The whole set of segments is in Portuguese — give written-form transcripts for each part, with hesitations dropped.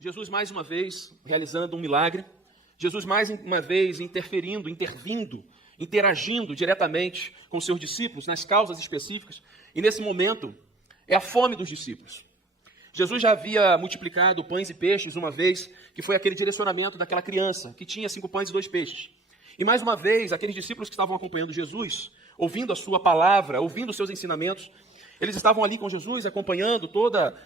Jesus mais uma vez realizando um milagre, Jesus mais uma vez interferindo, intervindo, interagindo diretamente com seus discípulos nas causas específicas. E nesse momento é a fome dos discípulos. Jesus já havia multiplicado pães e peixes uma vez, que foi aquele direcionamento daquela criança que tinha 5 pães e 2 peixes. E mais uma vez, aqueles discípulos que estavam acompanhando Jesus, ouvindo a sua palavra, ouvindo os seus ensinamentos, eles estavam ali com Jesus, acompanhando toda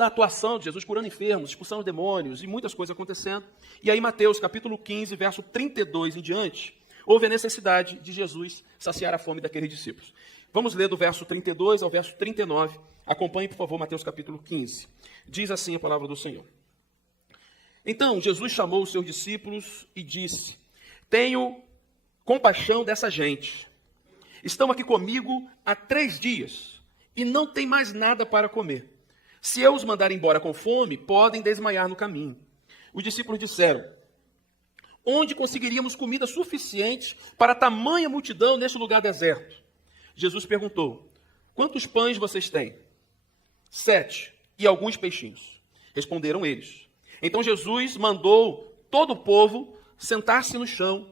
a atuação de Jesus, curando enfermos, expulsando demônios e muitas coisas acontecendo. E aí Mateus capítulo 15, verso 32 em diante, houve a necessidade de Jesus saciar a fome daqueles discípulos. Vamos ler do verso 32 ao verso 39. Acompanhe, por favor, Mateus capítulo 15. Diz assim a palavra do Senhor. Então, Jesus chamou os seus discípulos e disse: tenho compaixão dessa gente. Estão aqui comigo há 3 dias e não tem mais nada para comer. Se eu os mandar embora com fome, podem desmaiar no caminho. Os discípulos disseram: onde conseguiríamos comida suficiente para tamanha multidão neste lugar deserto? Jesus perguntou: quantos pães vocês têm? 7, e alguns peixinhos. Responderam eles. Então Jesus mandou todo o povo sentar-se no chão,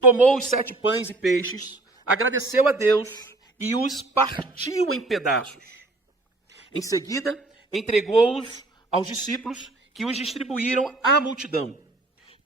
tomou os 7 pães e peixes, agradeceu a Deus e os partiu em pedaços. Em seguida, entregou-os aos discípulos, que os distribuíram à multidão.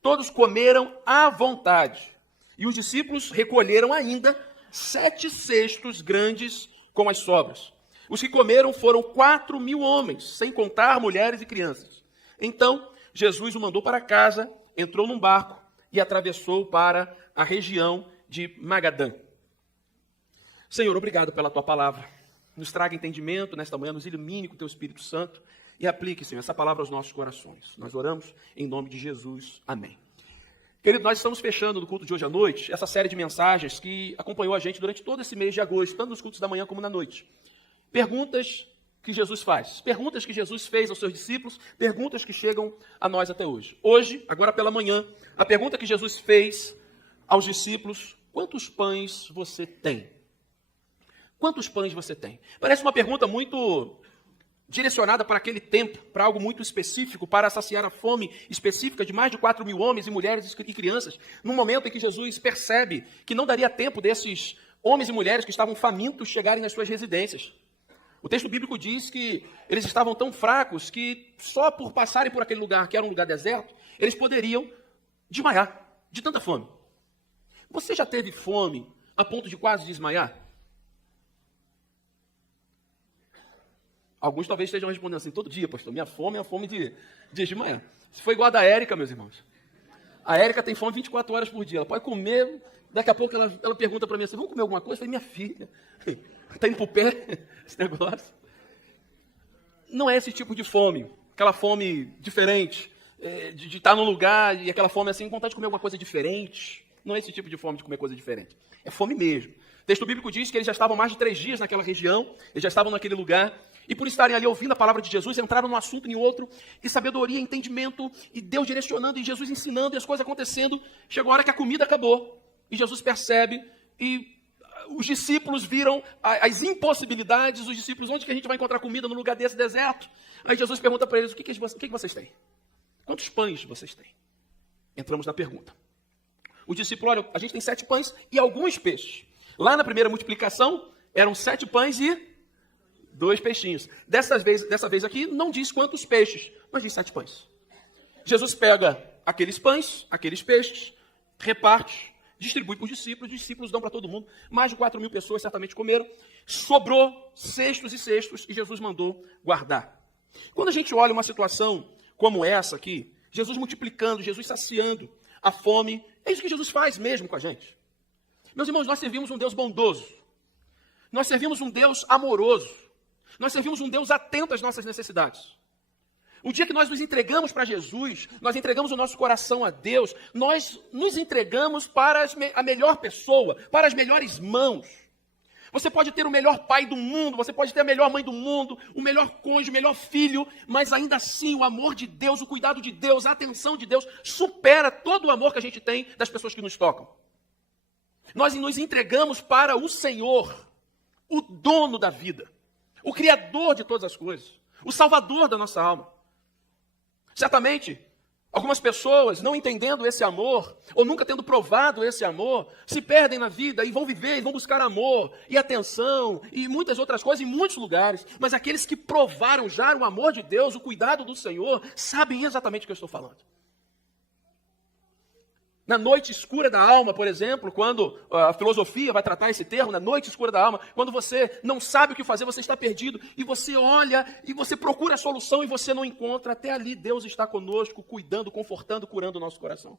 Todos comeram à vontade, e os discípulos recolheram ainda 7 cestos grandes com as sobras. Os que comeram foram 4.000 homens, sem contar mulheres e crianças. Então, Jesus o mandou para casa, entrou num barco e atravessou para a região de Magadã. Senhor, obrigado pela tua palavra. Nos traga entendimento nesta manhã, nos ilumine com o teu Espírito Santo e aplique, Senhor, essa palavra aos nossos corações. Nós oramos em nome de Jesus. Amém. Querido, nós estamos fechando no culto de hoje à noite essa série de mensagens que acompanhou a gente durante todo esse mês de agosto, tanto nos cultos da manhã como na noite. Perguntas que Jesus faz, perguntas que Jesus fez aos seus discípulos, perguntas que chegam a nós até hoje. Hoje, agora pela manhã, a pergunta que Jesus fez aos discípulos: quantos pães você tem? Quantos pães você tem? Parece uma pergunta muito direcionada para aquele tempo, para algo muito específico, para saciar a fome específica de mais de 4.000 homens e mulheres e crianças, num momento em que Jesus percebe que não daria tempo desses homens e mulheres que estavam famintos chegarem nas suas residências. O texto bíblico diz que eles estavam tão fracos que só por passarem por aquele lugar, que era um lugar deserto, eles poderiam desmaiar de tanta fome. Você já teve fome a ponto de quase desmaiar? Alguns talvez estejam respondendo assim: todo dia, pastor, minha fome é a fome de desmaiar. Isso foi igual a da Érica, meus irmãos. A Érica tem fome 24 horas por dia. Ela pode comer, daqui a pouco ela pergunta para mim assim: vamos comer alguma coisa? Eu falei: minha filha, está indo para o pé esse negócio. Não é esse tipo de fome, aquela fome diferente, de estar num lugar e aquela fome assim, com vontade de comer alguma coisa diferente. Não é esse tipo de fome de comer coisa diferente. É fome mesmo. O texto bíblico diz que eles já estavam mais de 3 dias naquela região, eles já estavam naquele lugar, e por estarem ali ouvindo a palavra de Jesus, entraram num assunto em outro, e sabedoria, entendimento, e Deus direcionando, e Jesus ensinando, e as coisas acontecendo. Chegou a hora que a comida acabou, e Jesus percebe, e os discípulos viram as impossibilidades. Os discípulos: onde que a gente vai encontrar comida no lugar desse deserto? Aí Jesus pergunta para eles: o que vocês têm? Quantos pães vocês têm? Entramos na pergunta. Os discípulos: olha, a gente tem 7 pães e alguns peixes. Lá na primeira multiplicação, eram 7 pães e 2 peixinhos. Dessa vez aqui, não diz quantos peixes, mas diz 7 pães. Jesus pega aqueles pães, aqueles peixes, reparte, distribui para os discípulos dão para todo mundo. Mais de 4.000 pessoas certamente comeram. Sobrou cestos e cestos e Jesus mandou guardar. Quando a gente olha uma situação como essa aqui, Jesus multiplicando, Jesus saciando a fome, é isso que Jesus faz mesmo com a gente. Meus irmãos, nós servimos um Deus bondoso. Nós servimos um Deus amoroso. Nós servimos um Deus atento às nossas necessidades. O dia que nós nos entregamos para Jesus, nós entregamos o nosso coração a Deus, nós nos entregamos para a melhor pessoa, para as melhores mãos. Você pode ter o melhor pai do mundo, você pode ter a melhor mãe do mundo, o melhor cônjuge, o melhor filho, mas ainda assim o amor de Deus, o cuidado de Deus, a atenção de Deus supera todo o amor que a gente tem das pessoas que nos tocam. Nós nos entregamos para o Senhor, o dono da vida, o Criador de todas as coisas, o Salvador da nossa alma. Certamente, algumas pessoas, não entendendo esse amor, ou nunca tendo provado esse amor, se perdem na vida e vão viver, e vão buscar amor, e atenção, e muitas outras coisas em muitos lugares. Mas aqueles que provaram já o amor de Deus, o cuidado do Senhor, sabem exatamente o que eu estou falando. Na noite escura da alma, por exemplo, quando a filosofia vai tratar esse termo, na noite escura da alma, quando você não sabe o que fazer, você está perdido, e você olha, e você procura a solução, e você não encontra, até ali Deus está conosco, cuidando, confortando, curando o nosso coração.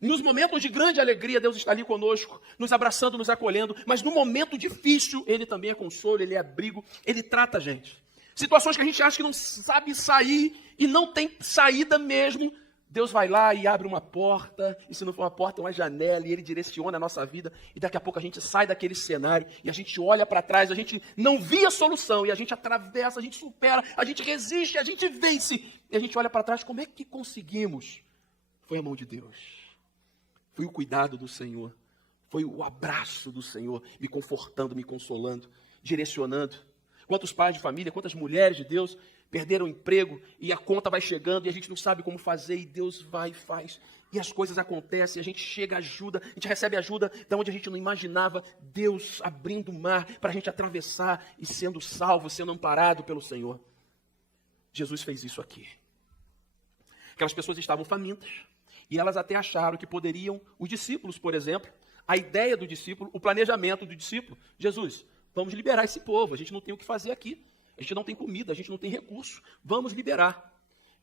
Nos momentos de grande alegria, Deus está ali conosco, nos abraçando, nos acolhendo, mas no momento difícil, Ele também é consolo, Ele é abrigo, Ele trata a gente. Situações que a gente acha que não sabe sair, e não tem saída mesmo, Deus vai lá e abre uma porta, e se não for uma porta, uma janela, e Ele direciona a nossa vida, e daqui a pouco a gente sai daquele cenário, e a gente olha para trás, a gente não via a solução, e a gente atravessa, a gente supera, a gente resiste, a gente vence, e a gente olha para trás, como é que conseguimos? Foi a mão de Deus, foi o cuidado do Senhor, foi o abraço do Senhor, me confortando, me consolando, direcionando. Quantos pais de família, quantas mulheres de Deus perderam o emprego e a conta vai chegando e a gente não sabe como fazer e Deus vai e faz. E as coisas acontecem, a gente chega, ajuda, a gente recebe ajuda de onde a gente não imaginava, Deus abrindo o mar para a gente atravessar e sendo salvo, sendo amparado pelo Senhor. Jesus fez isso aqui. Aquelas pessoas estavam famintas e elas até acharam que poderiam, os discípulos, por exemplo, a ideia do discípulo, o planejamento do discípulo, Jesus, vamos liberar esse povo, a gente não tem o que fazer aqui. A gente não tem comida, a gente não tem recurso. Vamos liberar.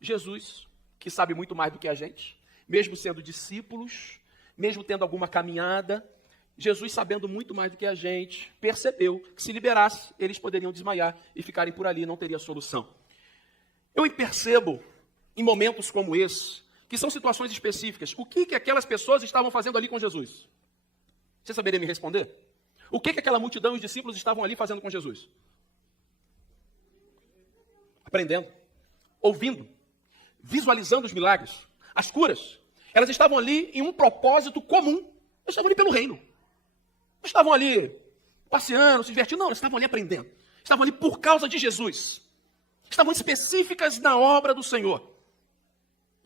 Jesus, que sabe muito mais do que a gente, mesmo sendo discípulos, mesmo tendo alguma caminhada, Jesus, sabendo muito mais do que a gente, percebeu que se liberasse, eles poderiam desmaiar e ficarem por ali, não teria solução. Eu percebo, em momentos como esse, que são situações específicas, o que aquelas pessoas estavam fazendo ali com Jesus? Você saberia me responder? O que aquela multidão e os discípulos estavam ali fazendo com Jesus? Aprendendo, ouvindo, visualizando os milagres, as curas. Elas estavam ali em um propósito comum. Elas estavam ali pelo reino. Não estavam ali passeando, se divertindo. Não, elas estavam ali aprendendo. Estavam ali por causa de Jesus. Estavam específicas na obra do Senhor.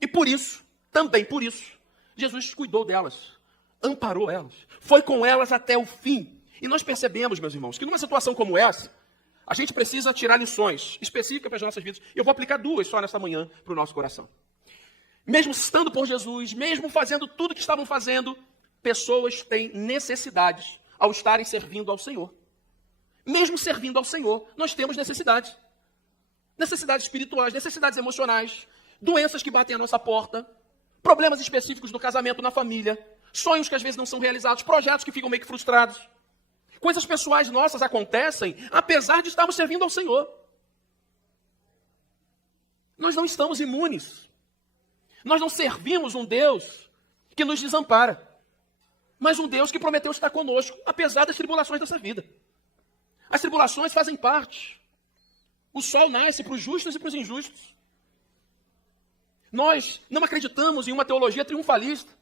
E por isso, também por isso, Jesus cuidou delas, amparou elas, foi com elas até o fim. E nós percebemos, meus irmãos, que numa situação como essa, a gente precisa tirar lições específicas para as nossas vidas. Eu vou aplicar duas só nessa manhã para o nosso coração. Mesmo estando por Jesus, mesmo fazendo tudo o que estavam fazendo, pessoas têm necessidades ao estarem servindo ao Senhor. Mesmo servindo ao Senhor, nós temos necessidades. Necessidades espirituais, necessidades emocionais, doenças que batem à nossa porta, problemas específicos do casamento, na família, sonhos que às vezes não são realizados, projetos que ficam meio que frustrados. Coisas pessoais nossas acontecem, apesar de estarmos servindo ao Senhor. Nós não estamos imunes. Nós não servimos um Deus que nos desampara, mas um Deus que prometeu estar conosco, apesar das tribulações dessa vida. As tribulações fazem parte. O sol nasce para os justos e para os injustos. Nós não acreditamos em uma teologia triunfalista,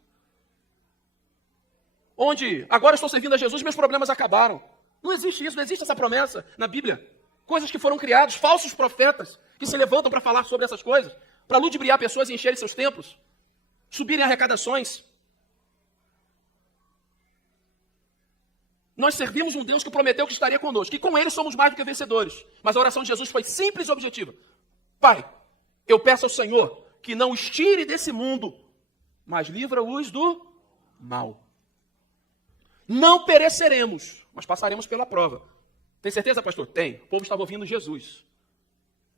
onde agora estou servindo a Jesus, meus problemas acabaram. Não existe isso, não existe essa promessa na Bíblia. Coisas que foram criadas, falsos profetas, que se levantam para falar sobre essas coisas, para ludibriar pessoas e encherem seus templos, subirem arrecadações. Nós servimos um Deus que prometeu que estaria conosco, e com Ele somos mais do que vencedores. Mas a oração de Jesus foi simples e objetiva. Pai, eu peço ao Senhor que não os tire desse mundo, mas livra-os do mal. Não pereceremos, mas passaremos pela prova. Tem certeza, pastor? Tem. O povo estava ouvindo Jesus.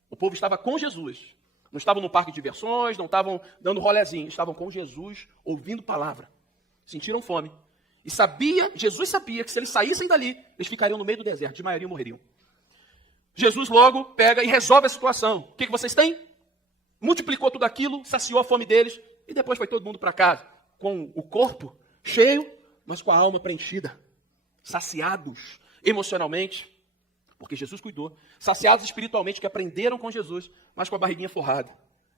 O povo estava com Jesus. Não estavam no parque de diversões, não estavam dando rolezinho. Estavam com Jesus, ouvindo palavra. Sentiram fome. E Jesus sabia que se eles saíssem dali, eles ficariam no meio do deserto, desmaiariam e morreriam. Jesus logo pega e resolve a situação. O que vocês têm? Multiplicou tudo aquilo, saciou a fome deles, e depois foi todo mundo para casa, com o corpo cheio, mas com a alma preenchida, saciados emocionalmente, porque Jesus cuidou, saciados espiritualmente, que aprenderam com Jesus, mas com a barriguinha forrada.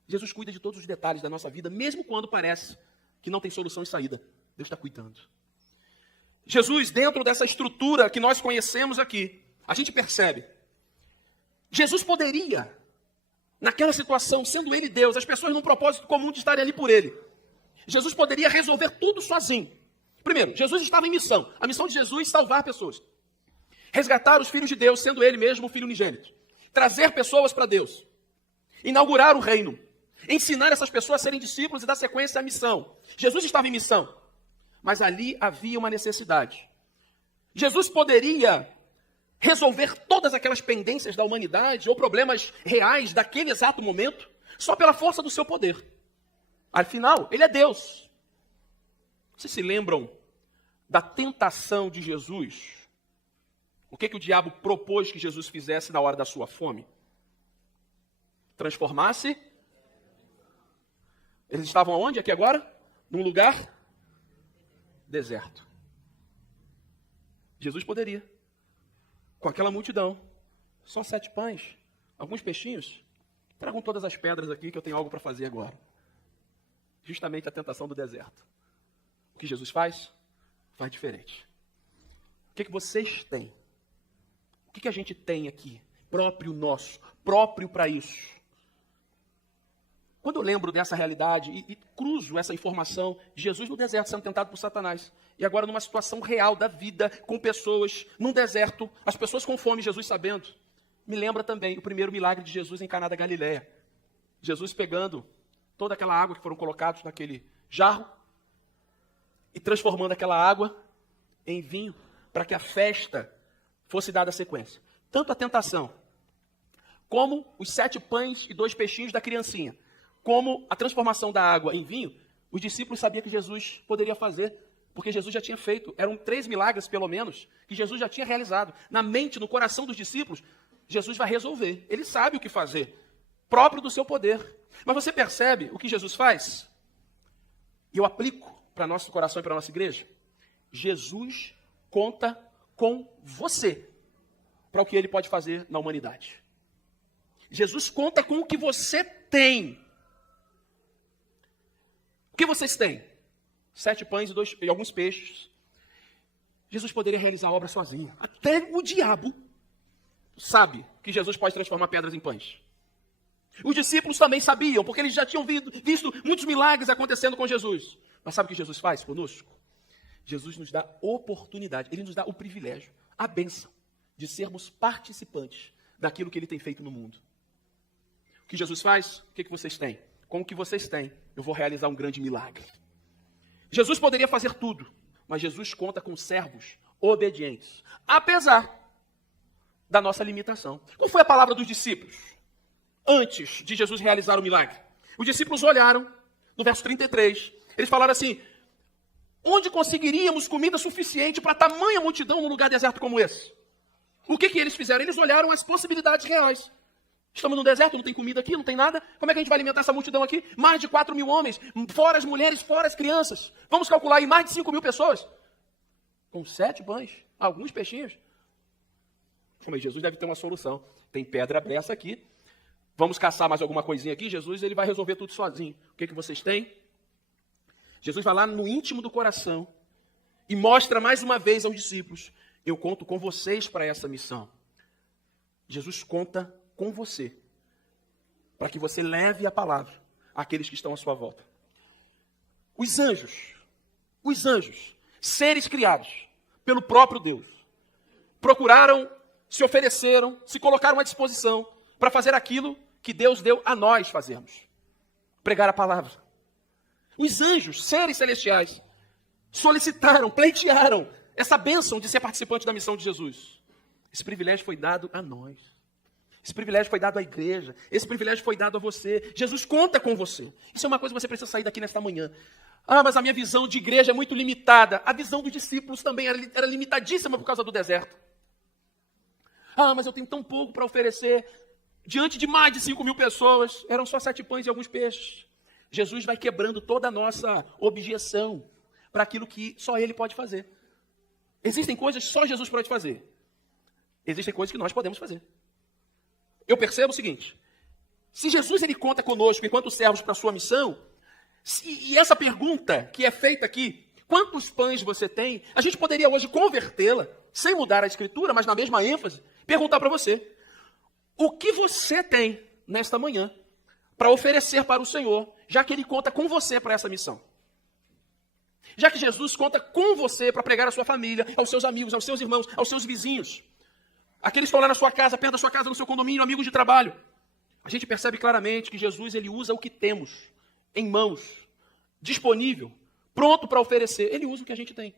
Jesus cuida de todos os detalhes da nossa vida, mesmo quando parece que não tem solução e saída. Deus está cuidando. Jesus, dentro dessa estrutura que nós conhecemos aqui, a gente percebe, Jesus poderia naquela situação, sendo ele Deus, as pessoas num propósito comum de estarem ali por ele, Jesus poderia resolver tudo sozinho. Primeiro, Jesus estava em missão. A missão de Jesus é salvar pessoas. Resgatar os filhos de Deus, sendo ele mesmo o filho unigênito. Trazer pessoas para Deus. Inaugurar o reino. Ensinar essas pessoas a serem discípulos e dar sequência à missão. Jesus estava em missão. Mas ali havia uma necessidade. Jesus poderia resolver todas aquelas pendências da humanidade ou problemas reais daquele exato momento só pela força do seu poder. Afinal, ele é Deus. Vocês se lembram da tentação de Jesus? O que o diabo propôs que Jesus fizesse na hora da sua fome? Transformasse. Eles estavam aonde aqui agora? Num lugar deserto. Jesus poderia, com aquela multidão, só 7 pães, alguns peixinhos, tragam todas as pedras aqui que eu tenho algo para fazer agora. Justamente a tentação do deserto. O que Jesus faz? Faz diferente. O que vocês têm? O que a gente tem aqui? Próprio nosso, próprio para isso. Quando eu lembro dessa realidade e cruzo essa informação de Jesus no deserto sendo tentado por Satanás, e agora numa situação real da vida, com pessoas num deserto, as pessoas com fome, Jesus sabendo, me lembra também o primeiro milagre de Jesus em Caná da Galileia. Jesus pegando toda aquela água que foram colocados naquele jarro e transformando aquela água em vinho para que a festa fosse dada sequência. Tanto a tentação, como os 7 pães e 2 peixinhos da criancinha, como a transformação da água em vinho, os discípulos sabiam que Jesus poderia fazer, porque Jesus já tinha feito. Eram 3 milagres, pelo menos, que Jesus já tinha realizado. Na mente, no coração dos discípulos, Jesus vai resolver. Ele sabe o que fazer, próprio do seu poder. Mas você percebe o que Jesus faz? E eu aplico para nosso coração e para a nossa igreja. Jesus conta com você para o que ele pode fazer na humanidade. Jesus conta com o que você tem. O que vocês têm? 7 pães e alguns peixes. Jesus poderia realizar a obra sozinho. Até o diabo sabe que Jesus pode transformar pedras em pães. Os discípulos também sabiam, porque eles já tinham visto muitos milagres acontecendo com Jesus. Mas sabe o que Jesus faz conosco? Jesus nos dá oportunidade, ele nos dá o privilégio, a bênção de sermos participantes daquilo que ele tem feito no mundo. O que Jesus faz? O que vocês têm? Com o que vocês têm, eu vou realizar um grande milagre. Jesus poderia fazer tudo, mas Jesus conta com servos obedientes, apesar da nossa limitação. Qual foi a palavra dos discípulos antes de Jesus realizar o milagre? Os discípulos olharam, no verso 33, eles falaram assim: onde conseguiríamos comida suficiente para tamanha multidão num lugar deserto como esse? O que eles fizeram? Eles olharam as possibilidades reais. Estamos no deserto, não tem comida aqui, não tem nada. Como é que a gente vai alimentar essa multidão aqui? Mais de 4.000 homens, fora as mulheres, fora as crianças. Vamos calcular aí mais de 5.000 pessoas. Com 7 pães, alguns peixinhos. Mas Jesus deve ter uma solução. Tem pedra dessa aqui. Vamos caçar mais alguma coisinha aqui. Jesus ele vai resolver tudo sozinho. O que vocês têm? Jesus vai lá no íntimo do coração e mostra mais uma vez aos discípulos: eu conto com vocês para essa missão. Jesus conta com você, para que você leve a palavra àqueles que estão à sua volta. Os anjos, seres criados pelo próprio Deus, procuraram, se ofereceram, se colocaram à disposição para fazer aquilo que Deus deu a nós fazermos: pregar a palavra. Os anjos, seres celestiais, solicitaram, pleitearam essa bênção de ser participante da missão de Jesus. Esse privilégio foi dado a nós. Esse privilégio foi dado à igreja. Esse privilégio foi dado a você. Jesus conta com você. Isso é uma coisa que você precisa sair daqui nesta manhã. Ah, mas a minha visão de igreja é muito limitada. A visão dos discípulos também era limitadíssima por causa do deserto. Ah, mas eu tenho tão pouco para oferecer. Diante de mais de 5.000 pessoas, eram só 7 pães e alguns peixes. Jesus vai quebrando toda a nossa objeção para aquilo que só ele pode fazer. Existem coisas que só Jesus pode fazer. Existem coisas que nós podemos fazer. Eu percebo o seguinte: se Jesus ele conta conosco enquanto servos para a sua missão, e essa pergunta que é feita aqui, quantos pães você tem, a gente poderia hoje convertê-la, sem mudar a escritura, mas na mesma ênfase, perguntar para você: o que você tem nesta manhã para oferecer para o Senhor, já que Ele conta com você para essa missão. Já que Jesus conta com você para pregar à sua família, aos seus amigos, aos seus irmãos, aos seus vizinhos. Aqueles que estão lá na sua casa, perto da sua casa, no seu condomínio, amigos de trabalho. A gente percebe claramente que Jesus ele usa o que temos em mãos, disponível, pronto para oferecer. Ele usa o que a gente tem.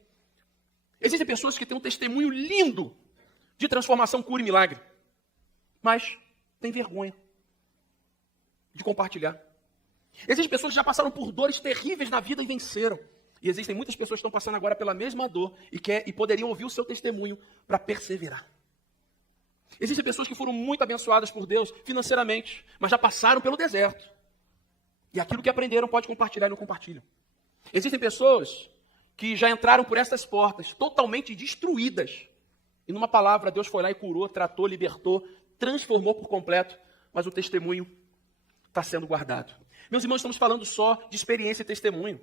Existem pessoas que têm um testemunho lindo de transformação, cura e milagre, mas têm vergonha de compartilhar. Existem pessoas que já passaram por dores terríveis na vida e venceram. E existem muitas pessoas que estão passando agora pela mesma dor e poderiam ouvir o seu testemunho para perseverar. Existem pessoas que foram muito abençoadas por Deus financeiramente, mas já passaram pelo deserto. E aquilo que aprenderam pode compartilhar e não compartilham. Existem pessoas que já entraram por essas portas totalmente destruídas. E numa palavra, Deus foi lá e curou, tratou, libertou, transformou por completo, mas o testemunho está sendo guardado. Meus irmãos, estamos falando só de experiência e testemunho.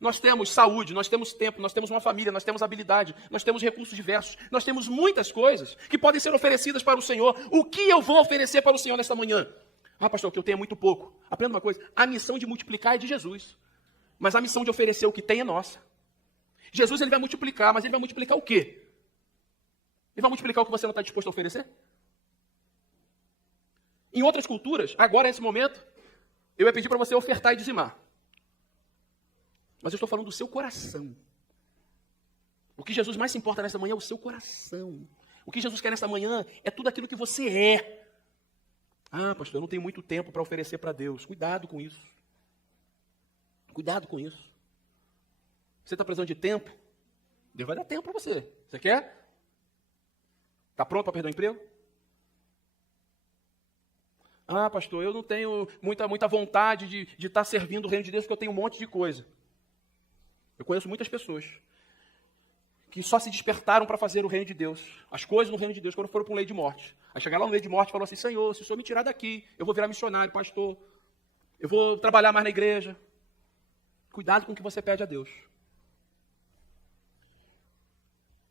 Nós temos saúde, nós temos tempo, nós temos uma família, nós temos habilidade, nós temos recursos diversos, nós temos muitas coisas que podem ser oferecidas para o Senhor. O que eu vou oferecer para o Senhor nesta manhã? Ah, pastor, o que eu tenho é muito pouco. Aprenda uma coisa, a missão de multiplicar é de Jesus, mas a missão de oferecer o que tem é nossa. Jesus ele vai multiplicar, mas ele vai multiplicar o quê? Ele vai multiplicar o que você não está disposto a oferecer? Em outras culturas, agora nesse momento, eu ia pedir para você ofertar e dizimar. Mas eu estou falando do seu coração. O que Jesus mais se importa nessa manhã é o seu coração. O que Jesus quer nessa manhã é tudo aquilo que você é. Ah, pastor, eu não tenho muito tempo para oferecer para Deus. Cuidado com isso. Cuidado com isso. Você está precisando de tempo? Deus vai dar tempo para você. Você quer? Está pronto para perder o emprego? Ah, pastor, eu não tenho muita vontade de estar servindo o reino de Deus porque eu tenho um monte de coisa. Eu conheço muitas pessoas que só se despertaram para fazer o reino de Deus, as coisas no reino de Deus, quando foram para um leito de morte. Aí chegaram lá no leito de morte e falaram assim, Senhor, se o Senhor me tirar daqui, eu vou virar missionário, pastor, eu vou trabalhar mais na igreja. Cuidado com o que você pede a Deus.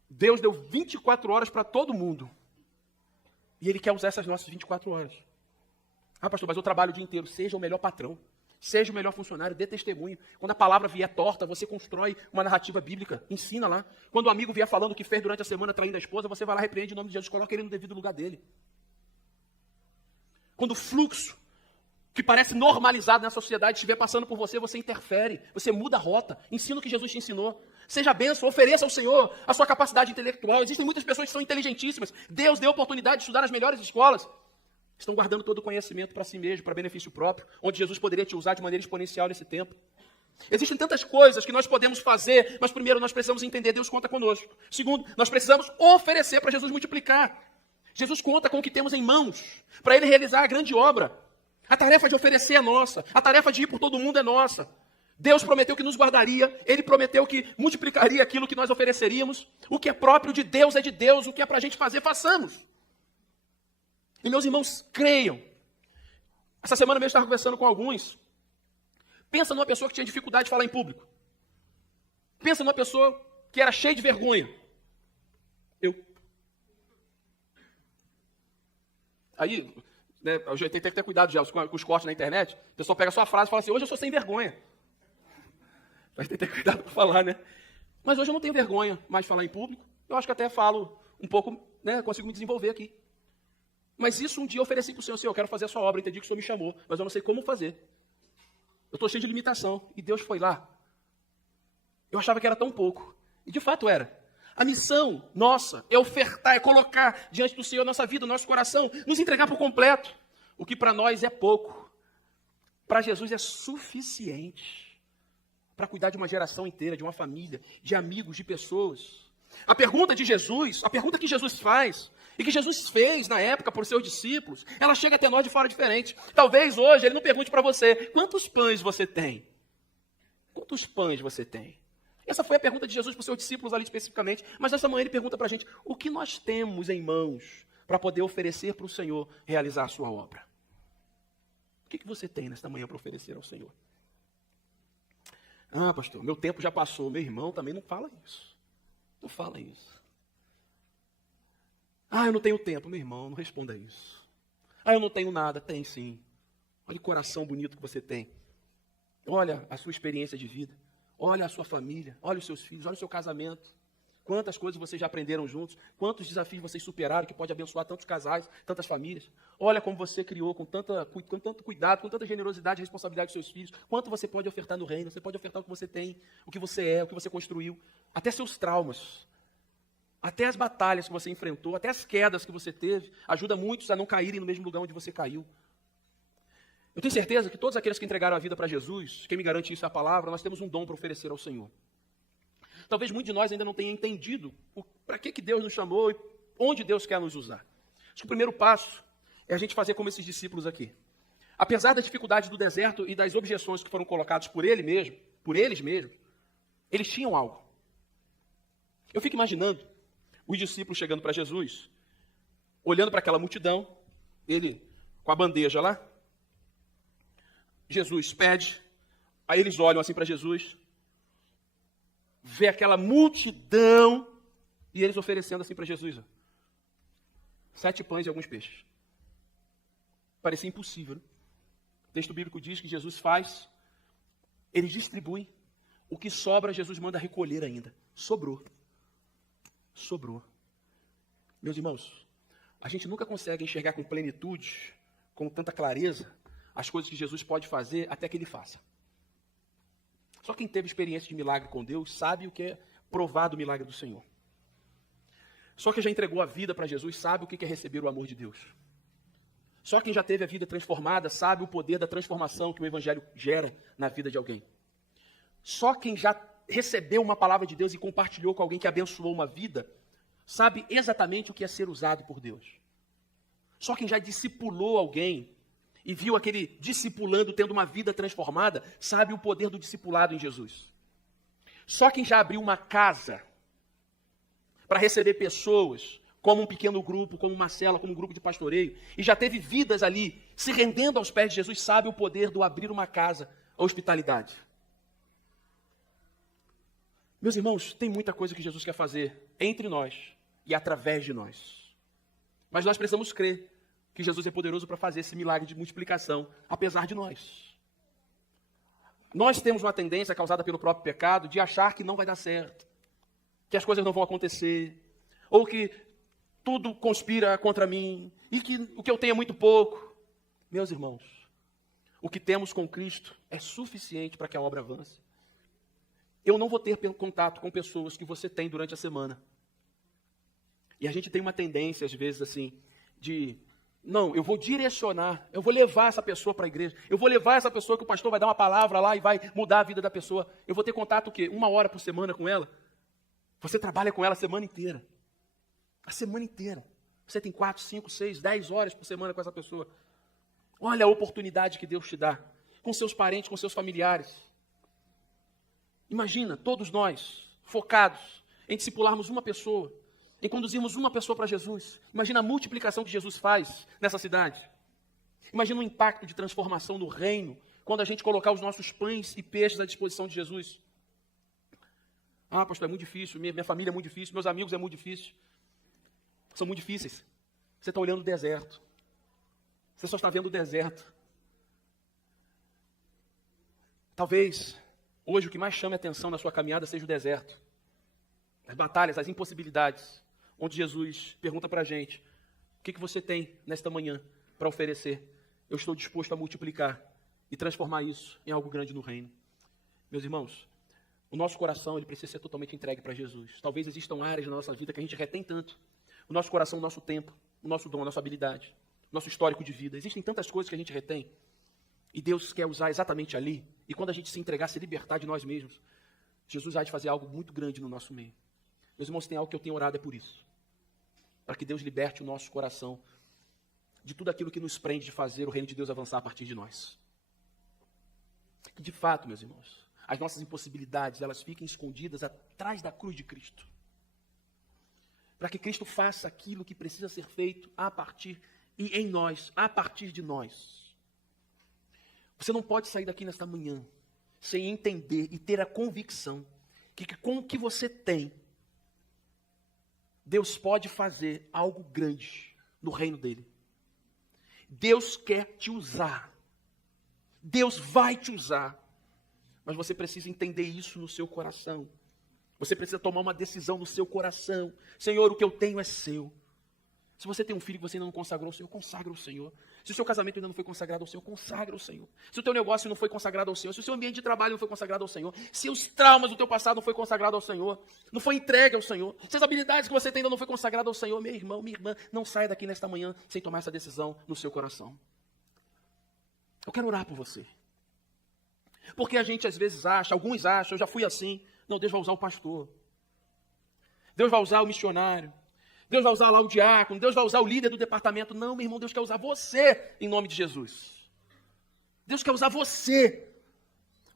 Deus deu 24 horas para todo mundo. E Ele quer usar essas nossas 24 horas. Ah, pastor, mas eu trabalho o dia inteiro. Seja o melhor patrão. Seja o melhor funcionário, dê testemunho. Quando a palavra vier torta, você constrói uma narrativa bíblica, ensina lá. Quando o amigo vier falando o que fez durante a semana traindo a esposa, você vai lá, repreende em nome de Jesus, coloca ele no devido lugar dele. Quando o fluxo que parece normalizado na sociedade estiver passando por você, você interfere, você muda a rota, ensina o que Jesus te ensinou. Seja bênção, ofereça ao Senhor a sua capacidade intelectual. Existem muitas pessoas que são inteligentíssimas. Deus deu a oportunidade de estudar nas melhores escolas. Estão guardando todo o conhecimento para si mesmo, para benefício próprio, onde Jesus poderia te usar de maneira exponencial nesse tempo. Existem tantas coisas que nós podemos fazer, mas primeiro nós precisamos entender Deus conta conosco. Segundo, nós precisamos oferecer para Jesus multiplicar. Jesus conta com o que temos em mãos, para Ele realizar a grande obra. A tarefa de oferecer é nossa, a tarefa de ir por todo mundo é nossa. Deus prometeu que nos guardaria, Ele prometeu que multiplicaria aquilo que nós ofereceríamos. O que é próprio de Deus é de Deus, o que é para a gente fazer, façamos. E meus irmãos, creiam. Essa semana mesmo eu estava conversando com alguns. Pensa numa pessoa que tinha dificuldade de falar em público. Pensa numa pessoa que era cheia de vergonha. Eu. Aí, né, eu já tenho que ter cuidado já com os cortes na internet. O pessoal pega a sua frase e fala assim, hoje eu sou sem vergonha. Mas tem que ter cuidado para falar, né? Mas hoje eu não tenho vergonha mais de falar em público. Eu acho que até falo um pouco, né, consigo me desenvolver aqui. Mas isso um dia eu ofereci para o Senhor, eu quero fazer a sua obra, entendi que o Senhor me chamou, mas eu não sei como fazer. Eu estou cheio de limitação. E Deus foi lá. Eu achava que era tão pouco. E de fato era. A missão nossa é ofertar, é colocar diante do Senhor nossa vida, nosso coração, nos entregar por completo. O que para nós é pouco, para Jesus é suficiente para cuidar de uma geração inteira, de uma família, de amigos, de pessoas. A pergunta de Jesus, a pergunta que Jesus faz, e que Jesus fez na época por seus discípulos, ela chega até nós de forma diferente. Talvez hoje ele não pergunte para você, quantos pães você tem? Quantos pães você tem? Essa foi a pergunta de Jesus para os seus discípulos ali especificamente, mas essa manhã ele pergunta para a gente, o que nós temos em mãos para poder oferecer para o Senhor realizar a sua obra? O que você tem nesta manhã para oferecer ao Senhor? Ah, pastor, meu tempo já passou, meu irmão também não fala isso. Não fala isso. Ah, eu não tenho tempo, meu irmão, não responda isso. Ah, eu não tenho nada. Tem sim. Olha o coração bonito que você tem. Olha a sua experiência de vida. Olha a sua família. Olha os seus filhos. Olha o seu casamento. Quantas coisas vocês já aprenderam juntos. Quantos desafios vocês superaram que pode abençoar tantos casais, tantas famílias. Olha como você criou com tanto cuidado, com tanta generosidade e responsabilidade dos seus filhos. Quanto você pode ofertar no reino. Você pode ofertar o que você tem, o que você é, o que você construiu. Até seus traumas. Até as batalhas que você enfrentou, até as quedas que você teve, ajuda muitos a não caírem no mesmo lugar onde você caiu. Eu tenho certeza que todos aqueles que entregaram a vida para Jesus, quem me garante isso é a palavra, nós temos um dom para oferecer ao Senhor. Talvez muitos de nós ainda não tenham entendido para que Deus nos chamou e onde Deus quer nos usar. Acho que o primeiro passo é a gente fazer como esses discípulos aqui. Apesar das dificuldades do deserto e das objeções que foram colocadas por eles mesmos, eles tinham algo. Eu fico imaginando os discípulos chegando para Jesus, olhando para aquela multidão, ele com a bandeja lá, Jesus pede, aí eles olham assim para Jesus, vê aquela multidão, e eles oferecendo assim para Jesus, 7 pães e alguns peixes. Parecia impossível, né? O texto bíblico diz que Jesus faz, eles distribuem, o que sobra Jesus manda recolher ainda. Sobrou. Meus irmãos, a gente nunca consegue enxergar com plenitude, com tanta clareza, as coisas que Jesus pode fazer até que Ele faça. Só quem teve experiência de milagre com Deus sabe o que é provar do milagre do Senhor. Só quem já entregou a vida para Jesus sabe o que é receber o amor de Deus. Só quem já teve a vida transformada sabe o poder da transformação que o Evangelho gera na vida de alguém. Só quem já recebeu uma palavra de Deus e compartilhou com alguém que abençoou uma vida, sabe exatamente o que é ser usado por Deus. Só quem já discipulou alguém e viu aquele discipulando tendo uma vida transformada, sabe o poder do discipulado em Jesus. Só quem já abriu uma casa para receber pessoas, como um pequeno grupo, como uma cela, como um grupo de pastoreio, e já teve vidas ali se rendendo aos pés de Jesus, sabe o poder do abrir uma casa, a hospitalidade. Meus irmãos, tem muita coisa que Jesus quer fazer entre nós e através de nós. Mas nós precisamos crer que Jesus é poderoso para fazer esse milagre de multiplicação, apesar de nós. Nós temos uma tendência causada pelo próprio pecado de achar que não vai dar certo, que as coisas não vão acontecer, ou que tudo conspira contra mim, e que o que eu tenho é muito pouco. Meus irmãos, o que temos com Cristo é suficiente para que a obra avance. Eu não vou ter contato com pessoas que você tem durante a semana. E a gente tem uma tendência, às vezes, assim, não, eu vou direcionar, eu vou levar essa pessoa para a igreja, eu vou levar essa pessoa que o pastor vai dar uma palavra lá e vai mudar a vida da pessoa. Eu vou ter contato o quê? 1 hora por semana com ela? Você trabalha com ela a semana inteira. A semana inteira. Você tem 4, 5, 6, 10 horas por semana com essa pessoa. Olha a oportunidade que Deus te dá. Com seus parentes, com seus familiares. Imagina, todos nós, focados em discipularmos uma pessoa, em conduzirmos uma pessoa para Jesus. Imagina a multiplicação que Jesus faz nessa cidade. Imagina o impacto de transformação no reino, quando a gente colocar os nossos pães e peixes à disposição de Jesus. Ah, pastor, é muito difícil, minha família é muito difícil, meus amigos é muito difícil. São muito difíceis. Você está olhando o deserto. Você só está vendo o deserto. Talvez hoje o que mais chame a atenção na sua caminhada seja o deserto. As batalhas, as impossibilidades, onde Jesus pergunta para a gente, o que você tem nesta manhã para oferecer? Eu estou disposto a multiplicar e transformar isso em algo grande no reino. Meus irmãos, o nosso coração ele precisa ser totalmente entregue para Jesus. Talvez existam áreas na nossa vida que a gente retém tanto. O nosso coração, o nosso tempo, o nosso dom, a nossa habilidade, o nosso histórico de vida. Existem tantas coisas que a gente retém. E Deus quer usar exatamente ali. E quando a gente se entregar, se libertar de nós mesmos, Jesus vai fazer algo muito grande no nosso meio. Meus irmãos, tem algo que eu tenho orado é por isso. Para que Deus liberte o nosso coração de tudo aquilo que nos prende de fazer o reino de Deus avançar a partir de nós. Que de fato, meus irmãos, as nossas impossibilidades, elas fiquem escondidas atrás da cruz de Cristo. Para que Cristo faça aquilo que precisa ser feito a partir e em nós, a partir de nós. Você não pode sair daqui nesta manhã sem entender e ter a convicção que com o que você tem, Deus pode fazer algo grande no reino dele. Deus quer te usar. Deus vai te usar. Mas você precisa entender isso no seu coração. Você precisa tomar uma decisão no seu coração. Senhor, o que eu tenho é seu. Se você tem um filho que você ainda não consagrou ao Senhor, consagra ao Senhor. Se o seu casamento ainda não foi consagrado ao Senhor, consagra ao Senhor. Se o teu negócio não foi consagrado ao Senhor, se o seu ambiente de trabalho não foi consagrado ao Senhor, se os traumas do teu passado não foi consagrado ao Senhor, não foi entregue ao Senhor, se as habilidades que você tem ainda não foi consagrado ao Senhor, meu irmão, minha irmã, não saia daqui nesta manhã sem tomar essa decisão no seu coração. Eu quero orar por você. Porque a gente às vezes acha, alguns acham, eu já fui assim, não, Deus vai usar o pastor. Deus vai usar o missionário. Deus vai usar lá o diácono, Deus vai usar o líder do departamento. Não, meu irmão, Deus quer usar você em nome de Jesus. Deus quer usar você.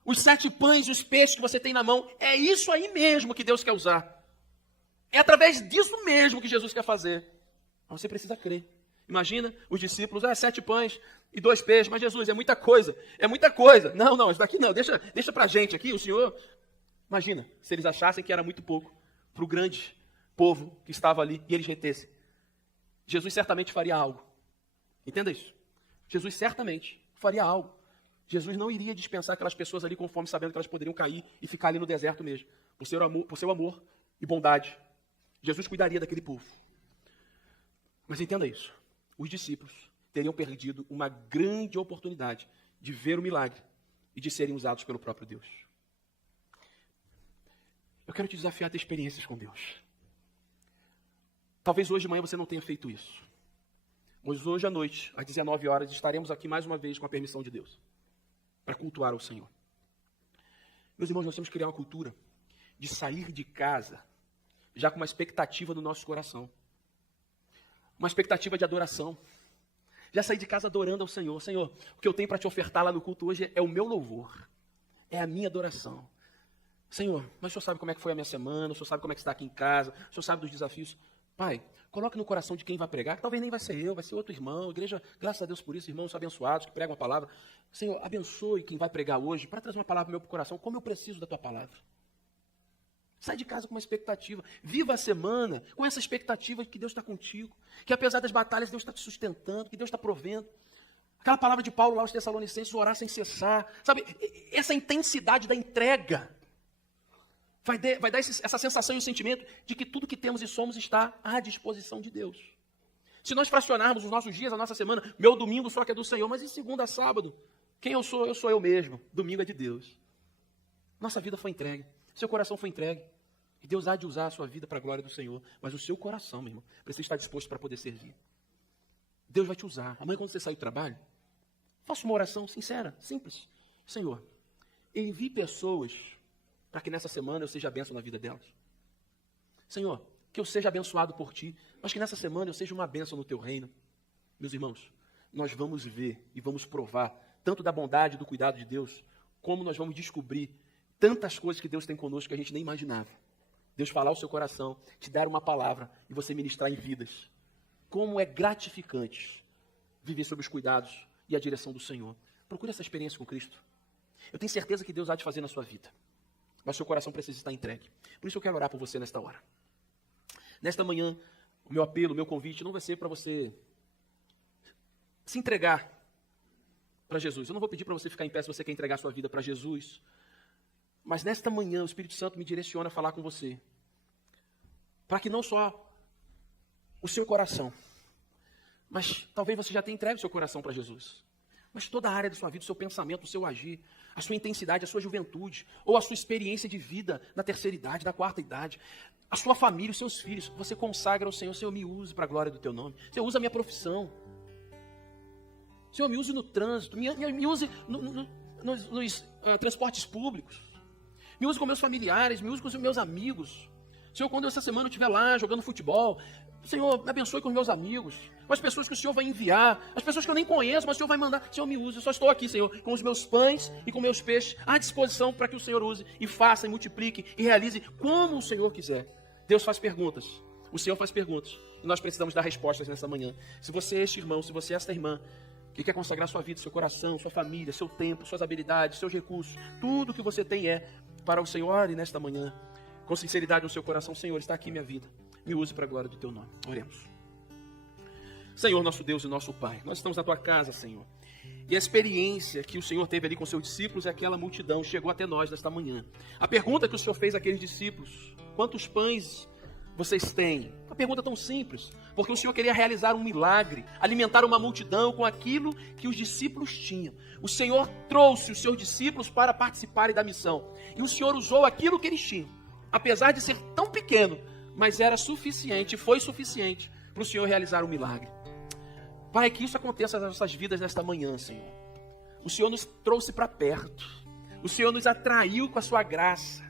Os 7 pães e os peixes que você tem na mão, é isso aí mesmo que Deus quer usar. É através disso mesmo que Jesus quer fazer. Mas você precisa crer. Imagina os discípulos, 7 pães e 2 peixes. Mas Jesus, é muita coisa, é muita coisa. Não, isso daqui não, deixa pra gente aqui, o Senhor. Imagina, se eles achassem que era muito pouco para o grande povo que estava ali e eles retessem. Jesus certamente faria algo. Entenda isso. Jesus certamente faria algo. Jesus não iria dispensar aquelas pessoas ali com fome, sabendo que elas poderiam cair e ficar ali no deserto mesmo. Por seu amor e bondade. Jesus cuidaria daquele povo. Mas entenda isso. Os discípulos teriam perdido uma grande oportunidade de ver o milagre e de serem usados pelo próprio Deus. Eu quero te desafiar a ter experiências com Deus. Talvez hoje de manhã você não tenha feito isso. Mas hoje à noite, às 19 horas, estaremos aqui mais uma vez com a permissão de Deus. Para cultuar ao Senhor. Meus irmãos, nós temos que criar uma cultura de sair de casa já com uma expectativa no nosso coração. Uma expectativa de adoração. Já sair de casa adorando ao Senhor. Senhor, o que eu tenho para te ofertar lá no culto hoje é o meu louvor. É a minha adoração. Senhor, mas o Senhor sabe como é que foi a minha semana, o Senhor sabe como é que está aqui em casa, o Senhor sabe dos desafios. Pai, coloque no coração de quem vai pregar, que talvez nem vai ser eu, vai ser outro irmão. Igreja, graças a Deus por isso, irmãos abençoados que pregam a palavra. Senhor, abençoe quem vai pregar hoje, para trazer uma palavra meu para o coração, como eu preciso da tua palavra. Sai de casa com uma expectativa. Viva a semana com essa expectativa de que Deus está contigo, que apesar das batalhas, Deus está te sustentando, que Deus está provendo. Aquela palavra de Paulo lá aos Tessalonicenses, orar sem cessar. Sabe, essa intensidade da entrega vai dar essa sensação e o sentimento de que tudo que temos e somos está à disposição de Deus. Se nós fracionarmos os nossos dias, a nossa semana, meu domingo só que é do Senhor, mas em segunda a sábado, quem eu sou eu mesmo. Domingo é de Deus. Nossa vida foi entregue, seu coração foi entregue. E Deus há de usar a sua vida para a glória do Senhor. Mas o seu coração, meu irmão, precisa estar disposto para poder servir. Deus vai te usar. Amanhã, quando você sair do trabalho, faça uma oração sincera, simples. Senhor, envie pessoas para que nessa semana eu seja bênção na vida delas. Senhor, que eu seja abençoado por Ti, mas que nessa semana eu seja uma bênção no Teu reino. Meus irmãos, nós vamos ver e vamos provar tanto da bondade e do cuidado de Deus, como nós vamos descobrir tantas coisas que Deus tem conosco que a gente nem imaginava. Deus falar ao seu coração, te dar uma palavra e você ministrar em vidas. Como é gratificante viver sob os cuidados e a direção do Senhor. Procure essa experiência com Cristo. Eu tenho certeza que Deus há de fazer na sua vida. Mas seu coração precisa estar entregue. Por isso eu quero orar por você nesta hora. Nesta manhã, o meu apelo, o meu convite não vai ser para você se entregar para Jesus. Eu não vou pedir para você ficar em pé se você quer entregar sua vida para Jesus. Mas nesta manhã o Espírito Santo me direciona a falar com você. Para que não só o seu coração, mas talvez você já tenha entregue o seu coração para Jesus. Mas toda a área da sua vida, o seu pensamento, o seu agir, a sua intensidade, a sua juventude, ou a sua experiência de vida na terceira idade, na quarta idade, a sua família, os seus filhos, você consagra ao Senhor. Senhor, me use para a glória do Teu nome. Senhor, usa a minha profissão. Senhor, me use no trânsito, me use nos transportes públicos. Me use com meus familiares, me use com os meus amigos. Senhor, quando essa semana eu estiver lá jogando futebol, Senhor, me abençoe com os meus amigos, com as pessoas que o Senhor vai enviar, as pessoas que eu nem conheço, mas o Senhor vai mandar. Senhor, me use, eu só estou aqui, Senhor, com os meus pães e com meus peixes à disposição para que o Senhor use e faça, e multiplique e realize como o Senhor quiser. Deus faz perguntas, o Senhor faz perguntas, e nós precisamos dar respostas nessa manhã. Se você é este irmão, se você é esta irmã, que quer consagrar sua vida, seu coração, sua família, seu tempo, suas habilidades, seus recursos, tudo que você tem para o Senhor, e nesta manhã, com sinceridade no seu coração, Senhor, está aqui minha vida, me use para a glória do Teu nome. Oremos. Senhor, nosso Deus e nosso Pai, nós estamos na tua casa, Senhor. E a experiência que o Senhor teve ali com seus discípulos, aquela multidão chegou até nós nesta manhã. A pergunta que o Senhor fez àqueles discípulos: quantos pães vocês têm? Uma pergunta tão simples, porque o Senhor queria realizar um milagre, alimentar uma multidão com aquilo que os discípulos tinham. O Senhor trouxe os seus discípulos para participarem da missão. E o Senhor usou aquilo que eles tinham, apesar de ser tão pequeno, mas era suficiente, foi suficiente para o Senhor realizar um milagre. Pai, que isso aconteça nas nossas vidas nesta manhã, Senhor. O Senhor nos trouxe para perto. O Senhor nos atraiu com a sua graça.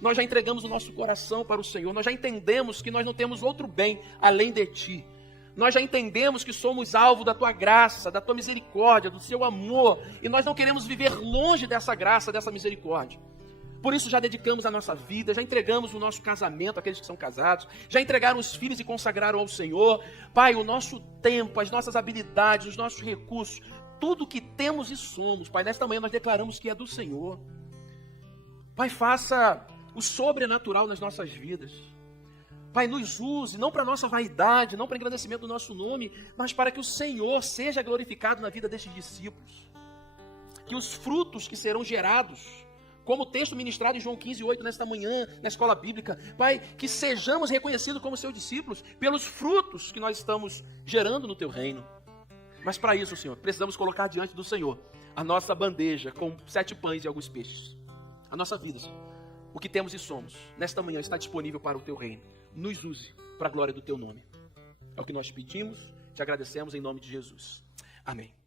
Nós já entregamos o nosso coração para o Senhor. Nós já entendemos que nós não temos outro bem além de Ti. Nós já entendemos que somos alvo da Tua graça, da Tua misericórdia, do Seu amor. E nós não queremos viver longe dessa graça, dessa misericórdia. Por isso já dedicamos a nossa vida, já entregamos o nosso casamento àqueles que são casados, já entregaram os filhos e consagraram ao Senhor. Pai, o nosso tempo, as nossas habilidades, os nossos recursos, tudo que temos e somos, Pai, nesta manhã nós declaramos que é do Senhor. Pai, faça o sobrenatural nas nossas vidas. Pai, nos use, não para a nossa vaidade, não para o engrandecimento do nosso nome, mas para que o Senhor seja glorificado na vida destes discípulos. Que os frutos que serão gerados, como o texto ministrado em João 15:8 nesta manhã, na escola bíblica, Pai, que sejamos reconhecidos como seus discípulos pelos frutos que nós estamos gerando no Teu reino. Mas para isso, Senhor, precisamos colocar diante do Senhor a nossa bandeja com 7 pães e alguns peixes. A nossa vida, Senhor, o que temos e somos, nesta manhã está disponível para o Teu reino. Nos use para a glória do Teu nome. É o que nós pedimos, te agradecemos em nome de Jesus. Amém.